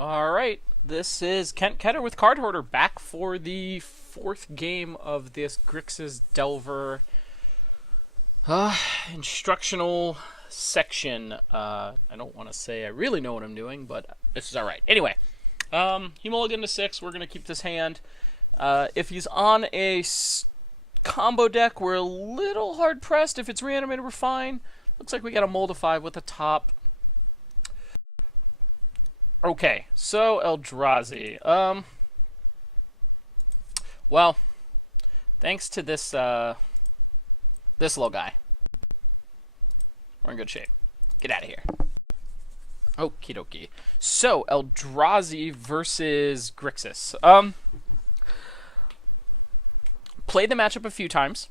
All right, this is Ketter with Cardhoarder back for the fourth game of this Grixis Delver uh, instructional section. I don't want to say I really know what I'm doing, but this is all right. Anyway, he mulliganed to 6. We're going to keep this hand. If he's on a combo deck, we're a little hard-pressed. If it's reanimated, we're fine. Looks like we got a mold of 5 with a top. Okay, so Eldrazi. Well, thanks to this this little guy, we're in good shape. Get out of here. Okie dokie. So Eldrazi versus Grixis. Played the matchup a few times.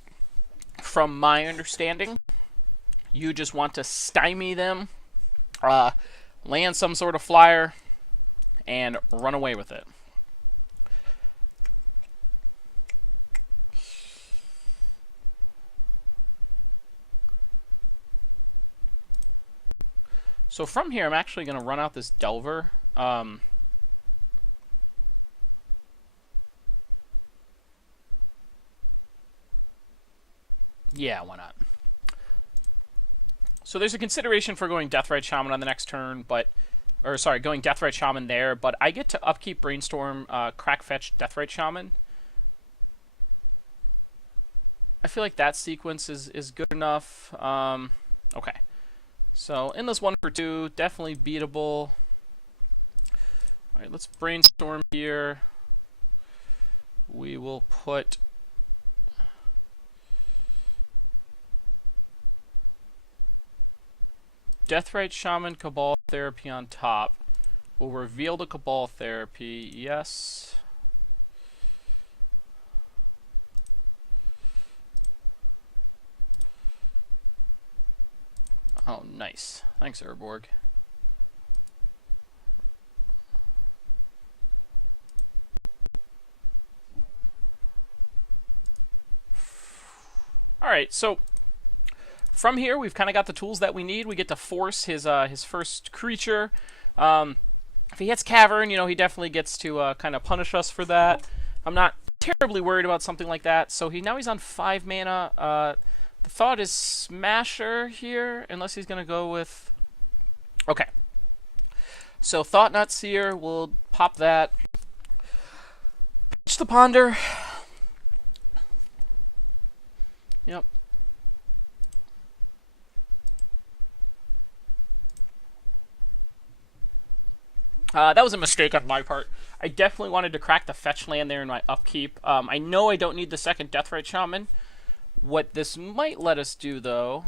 From my understanding, you just want to stymie them, land some sort of flyer, and run away with it. So from here, I'm actually going to run out this Delver. Yeah, why not? So there's a consideration for going Deathrite Shaman on the next turn, going Deathrite Shaman there, but I get to upkeep Brainstorm, Crack Fetch, Deathrite Shaman. I feel like that sequence is good enough. Okay. So Endless 1 for 2, definitely beatable. Alright, let's Brainstorm here. We will put Deathrite Shaman Cabal Therapy on top. We'll reveal the Cabal Therapy. Yes. Oh, nice. Thanks, Urborg. Alright, so from here, we've kind of got the tools that we need. We get to force his first creature. If he hits Cavern, he definitely gets to kind of punish us for that. I'm not terribly worried about something like that. So now he's on 5 mana. The thought is Smasher here, unless he's going to go with... Okay. So Thought-Knot Seer, we'll pop that. Pitch the Ponder. Yep. That was a mistake on my part. I definitely wanted to crack the fetch land there in my upkeep. I know I don't need the second Deathrite Shaman. What this might let us do, though...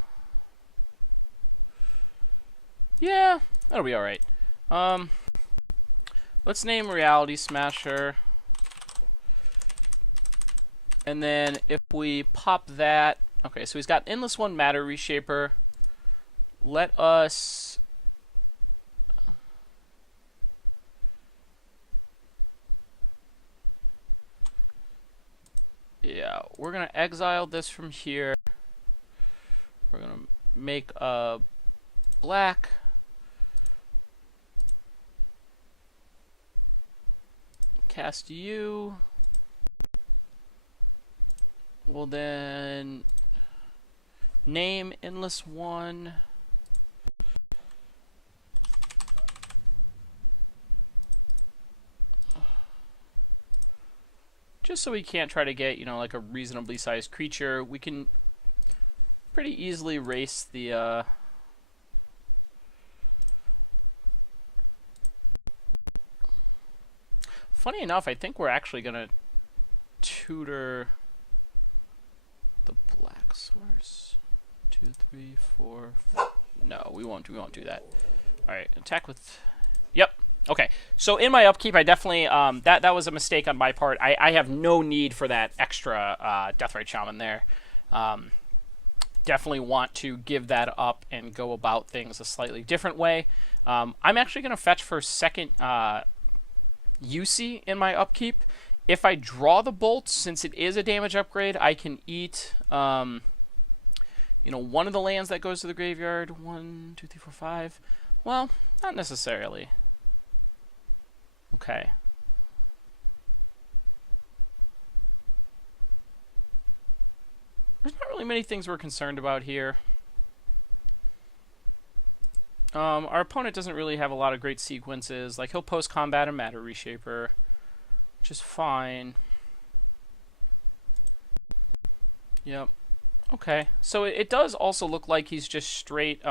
Yeah, that'll be alright. Let's name Reality Smasher. And then if we pop that... Okay, so he's got Endless 1 Matter Reshaper. Let us... Yeah, we're going to exile this from here. We're going to make a black. Cast you. We'll then name Endless 1. Just so we can't try to get, like a reasonably sized creature. We can pretty easily race the, Funny enough, I think we're actually going to tutor the black source. 2, 3, 4... No, we won't do that. Alright, attack with... Yep. Okay, so in my upkeep, I definitely, that was a mistake on my part. I have no need for that extra Deathrite Shaman there. Definitely want to give that up and go about things a slightly different way. I'm actually going to fetch for second UC in my upkeep. If I draw the bolt, since it is a damage upgrade, I can eat, one of the lands that goes to the graveyard. 1, 2, 3, 4, 5. Well, not necessarily. Okay. There's not really many things we're concerned about here. Our opponent doesn't really have a lot of great sequences. Like, he'll post-combat a Matter Reshaper, which is fine. Yep. Okay. So it does also look like he's just straight,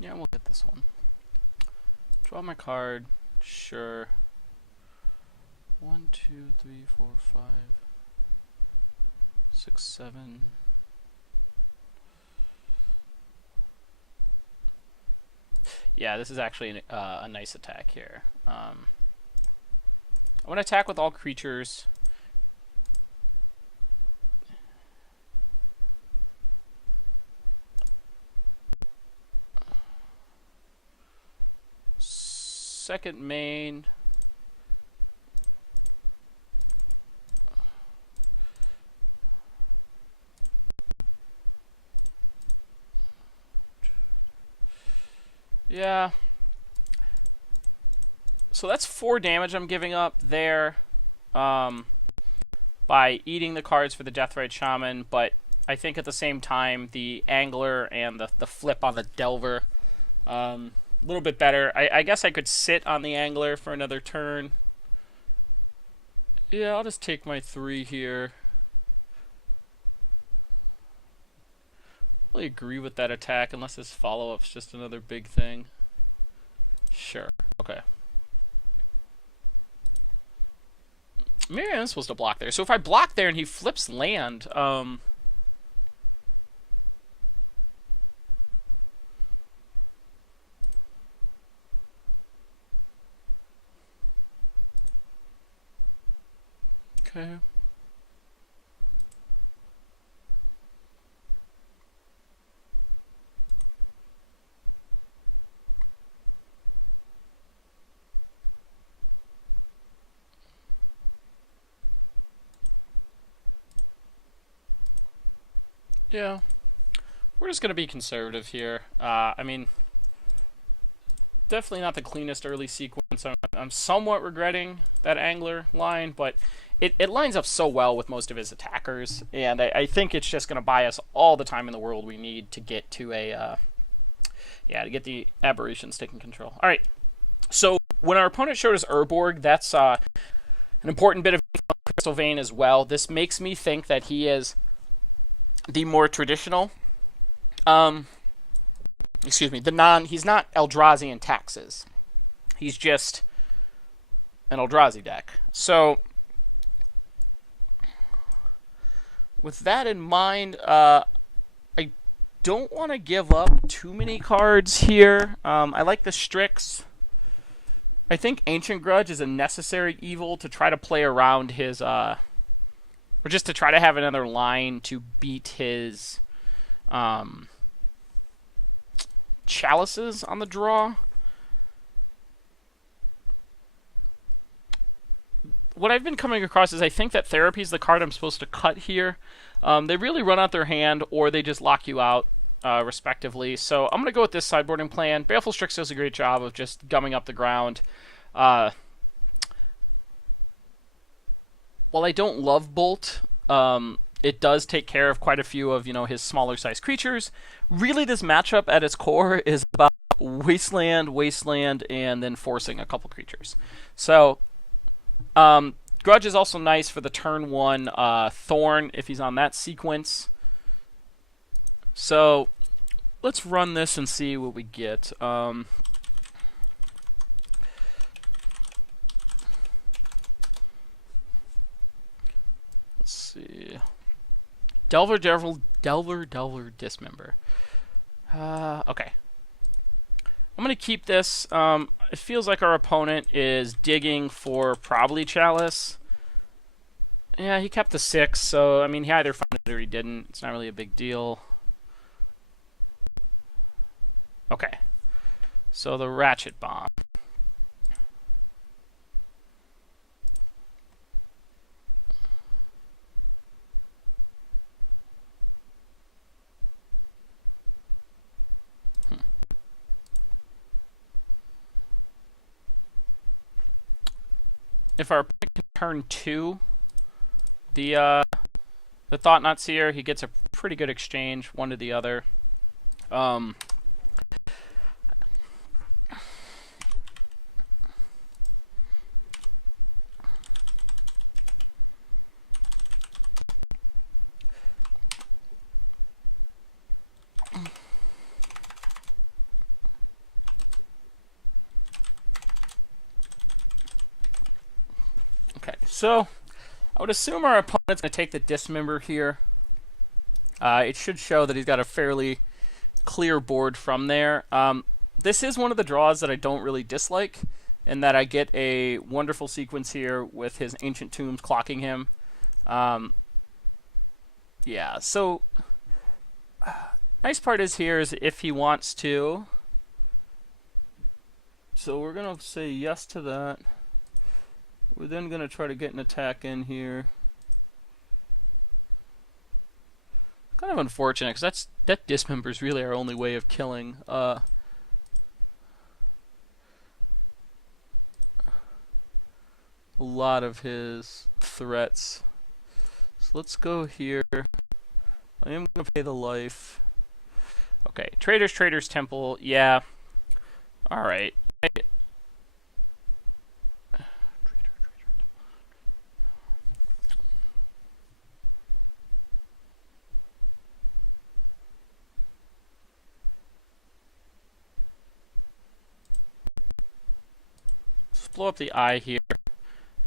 Yeah, we'll get this one. Draw my card. Sure. 1, 2, 3, 4, 5, 6, 7. Yeah, this is actually a nice attack here. I want to attack with all creatures. Second main. Yeah. So that's 4 damage I'm giving up there by eating the cards for the Deathrite Shaman, but I think at the same time the Angler and the flip on the Delver a little bit better. I guess I could sit on the Angler for another turn. Yeah, I'll just take my 3 here. I really agree with that attack unless his follow-up's just another big thing. Sure. Okay. Maybe I'm supposed to block there. So if I block there and he flips land, okay. Yeah. We're just going to be conservative here. I mean, definitely not the cleanest early sequence. I'm somewhat regretting that Angler line, but it lines up so well with most of his attackers, and I think it's just going to buy us all the time in the world we need to get to a, to get the aberrations taken control. All right, so when our opponent showed us Urborg, that's an important bit of Crystal Vein as well. This makes me think that he is the more traditional, he's not Eldrazi in taxes. He's just an Eldrazi deck. So, with that in mind, I don't want to give up too many cards here. I like the Strix. I think Ancient Grudge is a necessary evil to try to play around his, or just to try to have another line to beat his chalices on the draw. What I've been coming across is I think that Therapy is the card I'm supposed to cut here. They really run out their hand, or they just lock you out, respectively. So I'm going to go with this sideboarding plan. Baleful Strix does a great job of just gumming up the ground. While I don't love Bolt, it does take care of quite a few of his smaller sized creatures. Really, this matchup at its core is about Wasteland, and then forcing a couple creatures. So, Grudge is also nice for the turn 1 Thorn if he's on that sequence. So, let's run this and see what we get. Let's see. Delver, Dismember. Okay. I'm going to keep this. It feels like our opponent is digging for probably Chalice. Yeah, he kept the 6, so, I mean, he either found it or he didn't. It's not really a big deal. Okay. So, the Ratchet Bomb. if our opponent can turn 2 the Thought Knot Seer, he gets a pretty good exchange, one to the other. Okay, so I would assume our opponent's going to take the Dismember here. It should show that he's got a fairly clear board from there. This is one of the draws that I don't really dislike, in that I get a wonderful sequence here with his Ancient Tombs clocking him. Yeah, so nice part is here is if he wants to. So we're going to say yes to that. We're then going to try to get an attack in here. Kind of unfortunate, because that Dismember is really our only way of killing a lot of his threats. So let's go here. I am going to pay the life. Okay, Trader's Temple, yeah. Alright. Let's blow up the eye here.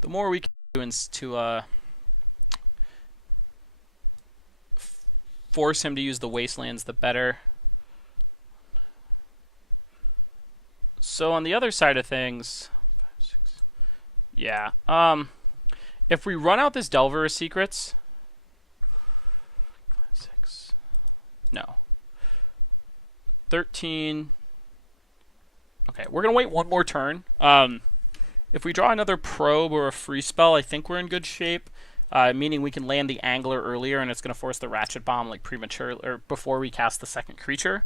The more we can do to force him to use the Wastelands, the better. So on the other side of things, yeah, if we run out this Delver of Secrets, no, 13. Okay, we're gonna wait one more turn. If we draw another Probe or a Free Spell, I think we're in good shape. Meaning we can land the Angler earlier, and it's gonna force the Ratchet Bomb like premature or before we cast the second creature.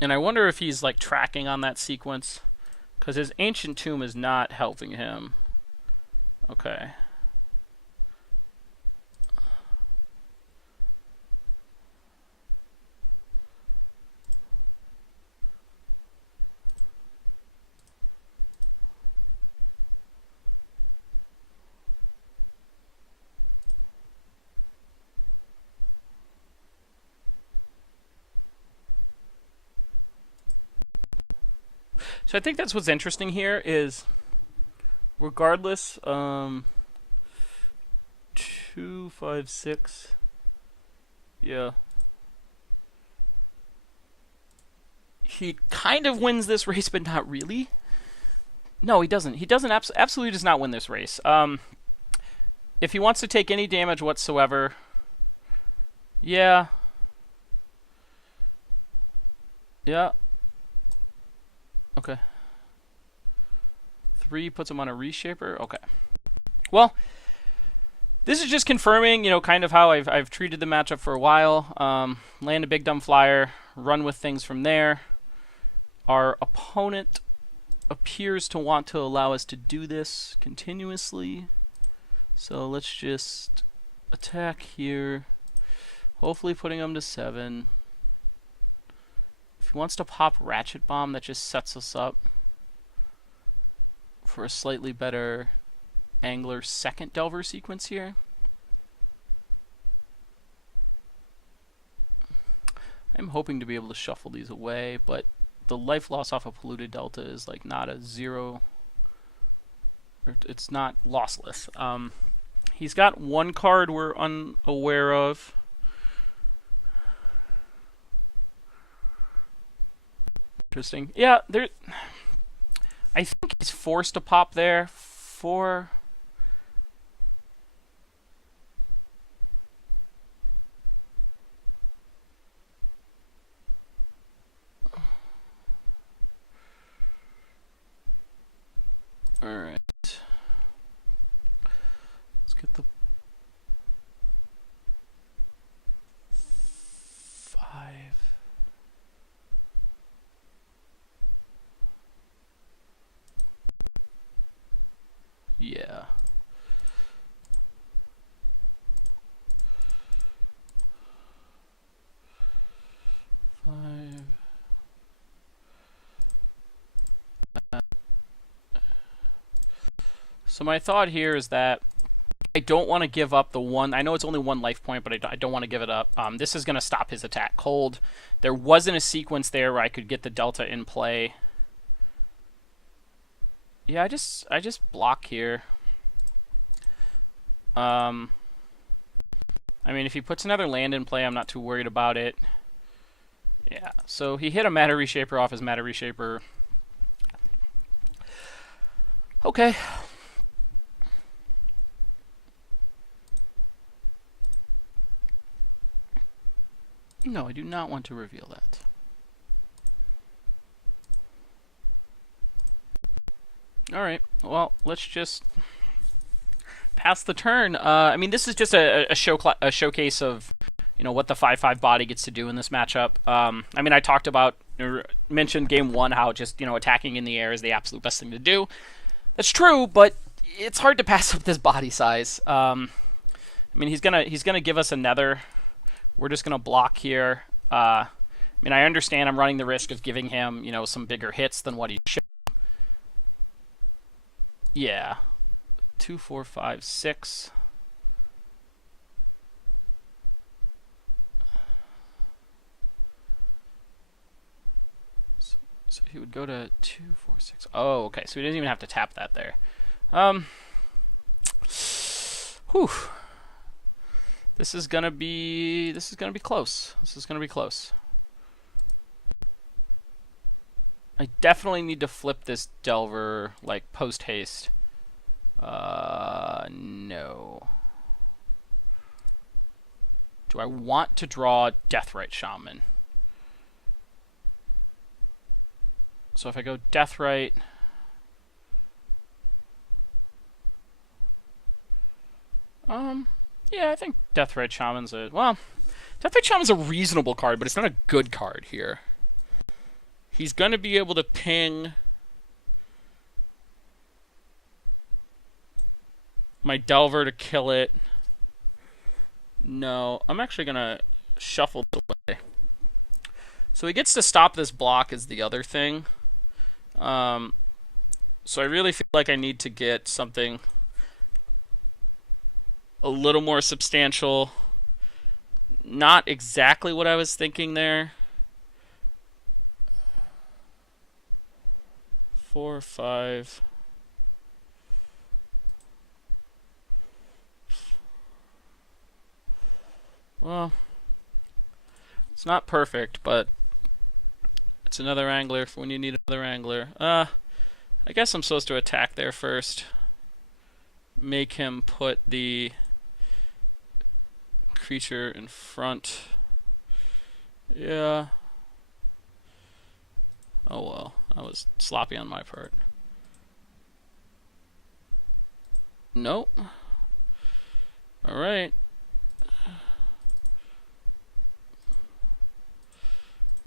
And I wonder if he's like tracking on that sequence, because his Ancient Tomb is not helping him. Okay. So I think that's what's interesting here is, regardless, 2, 5, 6, yeah. He kind of wins this race, but not really. No, he doesn't. He doesn't. Absolutely does not win this race. If he wants to take any damage whatsoever, yeah. Yeah. Okay. 3 puts him on a Reshaper. Okay. Well, this is just confirming, kind of how I've treated the matchup for a while. Land a big dumb flyer, run with things from there. Our opponent appears to want to allow us to do this continuously. So let's just attack here. Hopefully putting him to 7. If he wants to pop Ratchet Bomb, that just sets us up for a slightly better Angler second Delver sequence here. I'm hoping to be able to shuffle these away, but the life loss off of Polluted Delta is like not a 0. It's not lossless. He's got one card we're unaware of. Interesting. Yeah, I think he's forced to pop there for... Alright. Let's get the 5. So my thought here is that I don't want to give up the one. I know it's only one life point, but I don't want to give it up. This is going to stop his attack cold. There wasn't a sequence there where I could get the Delta in play. Yeah, I just block here. I mean, if he puts another land in play, I'm not too worried about it. Yeah, so he hit a Matter Reshaper off his Matter Reshaper. Okay. No, I do not want to reveal that. Alright, well, let's just pass the turn. I mean, this is just a showcase of, you know, what the 5/5 body gets to do in this matchup. I mean, I talked about, mentioned game one, how just, you know, attacking in the air is the absolute best thing to do. That's true, but it's hard to pass up this body size. I mean, he's gonna give us another. We're just gonna block here. I mean, I understand I'm running the risk of giving him, you know, some bigger hits than what he should. Yeah, 2, 4, 5, 6. So he would go to 2, 4, 6. Oh, okay. So he doesn't even have to tap that there. Whew. This is gonna be close. This is gonna be close. I definitely need to flip this Delver like post haste. No. Do I want to draw Deathrite Shaman? So if I go Deathrite, yeah, I think Deathrite Shaman's Deathrite Shaman's a reasonable card, but it's not a good card here. He's gonna be able to ping my Delver to kill it. No, I'm actually gonna shuffle it away. So he gets to stop this block is the other thing. So I really feel like I need to get something a little more substantial. Not exactly what I was thinking there. 4, 5. Well, it's not perfect, but it's another angler for when you need another angler. I guess I'm supposed to attack there first. Make him put the creature in front. Yeah. Oh well, that was sloppy on my part. Nope. Alright.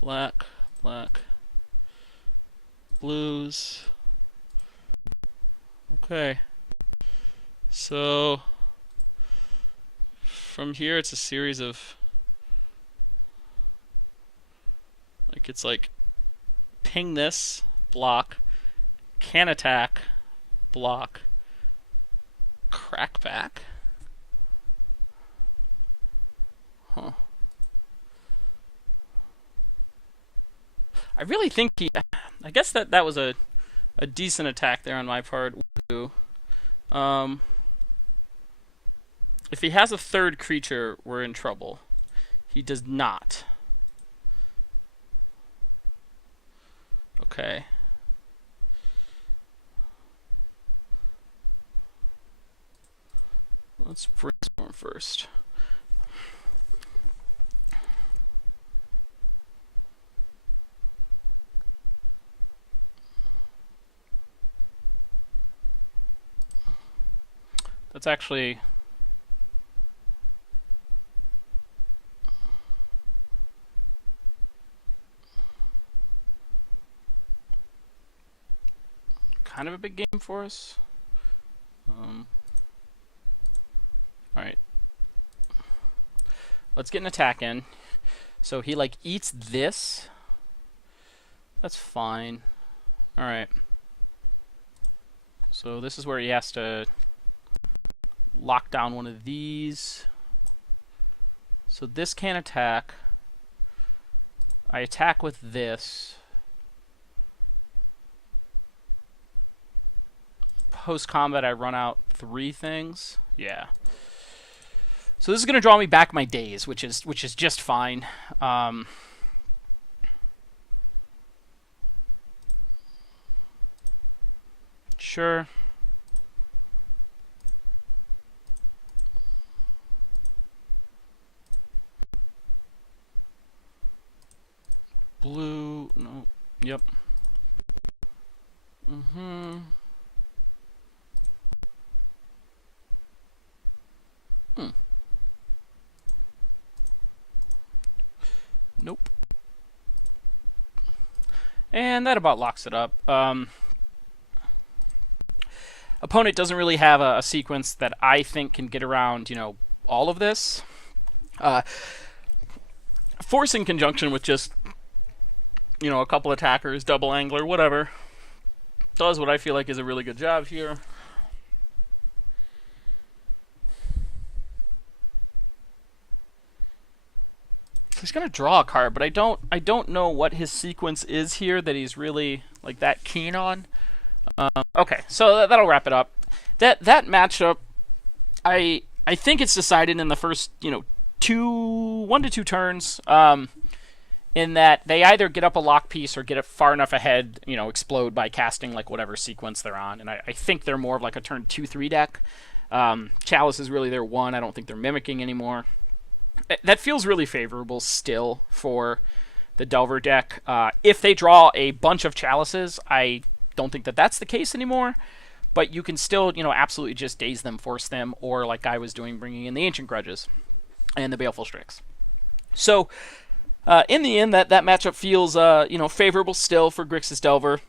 Black, black, blues. Okay. So from here it's a series of it's like ping this, block, can attack, block, crack back. Huh. I really think I guess that was a decent attack there on my part. If he has a third creature, we're in trouble. He does not. Okay. Let's brainstorm first. That's actually kind of a big game for us. Alright. Let's get an attack in. So he like eats this. That's fine. Alright. So this is where he has to lock down one of these. So this can't attack. I attack with this. Post-combat, I run out 3 things. Yeah. So this is going to draw me back my days, which is just fine. Sure. Blue, no, yep. Nope. And that about locks it up. Opponent doesn't really have a sequence that I think can get around, all of this. Force in conjunction with just, a couple attackers, double angler, whatever, does what I feel like is a really good job here. He's gonna draw a card, but I don't know what his sequence is here that he's really like that keen on. Okay, so that'll wrap it up. That matchup, I think it's decided in the first 1 to 2 turns. In that they either get up a lock piece or get it far enough ahead, explode by casting like whatever sequence they're on. And I think they're more of like a turn 2-3 deck. Chalice is really their 1. I don't think they're mimicking anymore. That feels really favorable still for the Delver deck. If they draw a bunch of Chalices, I don't think that that's the case anymore. But you can still, absolutely just daze them, force them, or like I was doing, bringing in the Ancient Grudges and the Baleful Strix. So, in the end, that matchup feels, favorable still for Grixis Delver.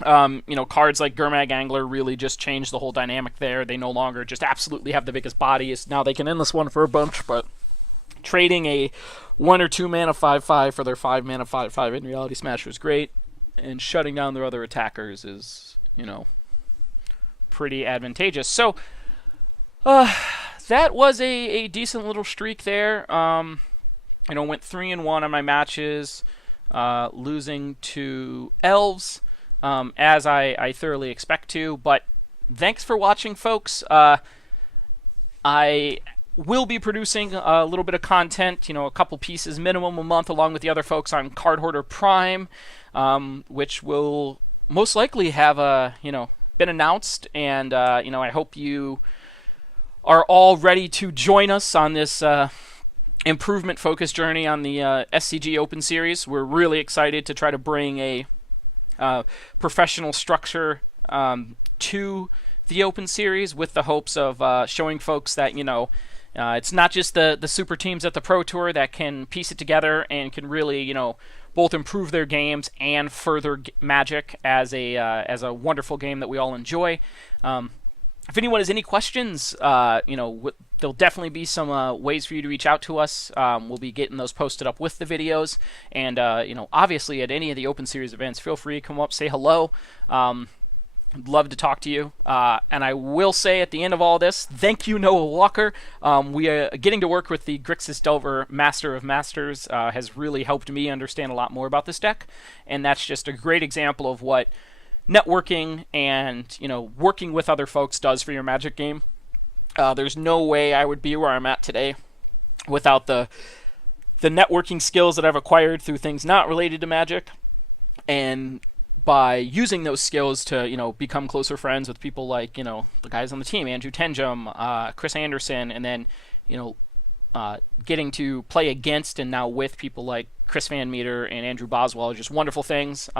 Cards like Gurmag Angler really just change the whole dynamic there. They no longer just absolutely have the biggest bodies. Now they can end this one for a bunch, but trading a 1 or 2 mana 5/5 for their 5 mana 5/5 in Reality Smasher is great, and shutting down their other attackers is, pretty advantageous. So, that was a decent little streak there. Went 3-1 on my matches, losing to elves, as I thoroughly expect to. But thanks for watching, folks. I will be producing a little bit of content, a couple pieces minimum a month, along with the other folks on Cardhoarder Prime, which will most likely have been announced. And I hope you are all ready to join us on this improvement focus journey on the SCG Open Series. We're really excited to try to bring a professional structure to the Open Series, with the hopes of showing folks that it's not just the super teams at the Pro Tour that can piece it together and can really both improve their games and further Magic as a wonderful game that we all enjoy. If anyone has any questions, there'll definitely be some ways for you to reach out to us. We'll be getting those posted up with the videos. And, obviously at any of the Open Series events, feel free to come up, say hello. I'd love to talk to you. And I will say at the end of all this, thank you, Noah Walker. We are getting to work with the Grixis Delver Master of Masters has really helped me understand a lot more about this deck. And that's just a great example of what networking and working with other folks does for your Magic game. There's no way I would be where I'm at today without the networking skills that I've acquired through things not related to Magic, and by using those skills to become closer friends with people like the guys on the team, Andrew Tenjum, Chris Anderson, and then getting to play against and now with people like Chris Van Meter and Andrew Boswell are just wonderful things.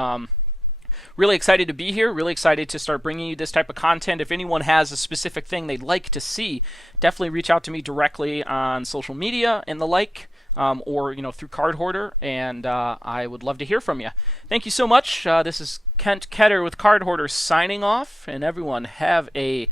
Really excited to be here, really excited to start bringing you this type of content. If anyone has a specific thing they'd like to see, definitely reach out to me directly on social media and the like, or through Cardhoarder, and I would love to hear from you. Thank you so much. This is Ketter with Cardhoarder signing off, and everyone have a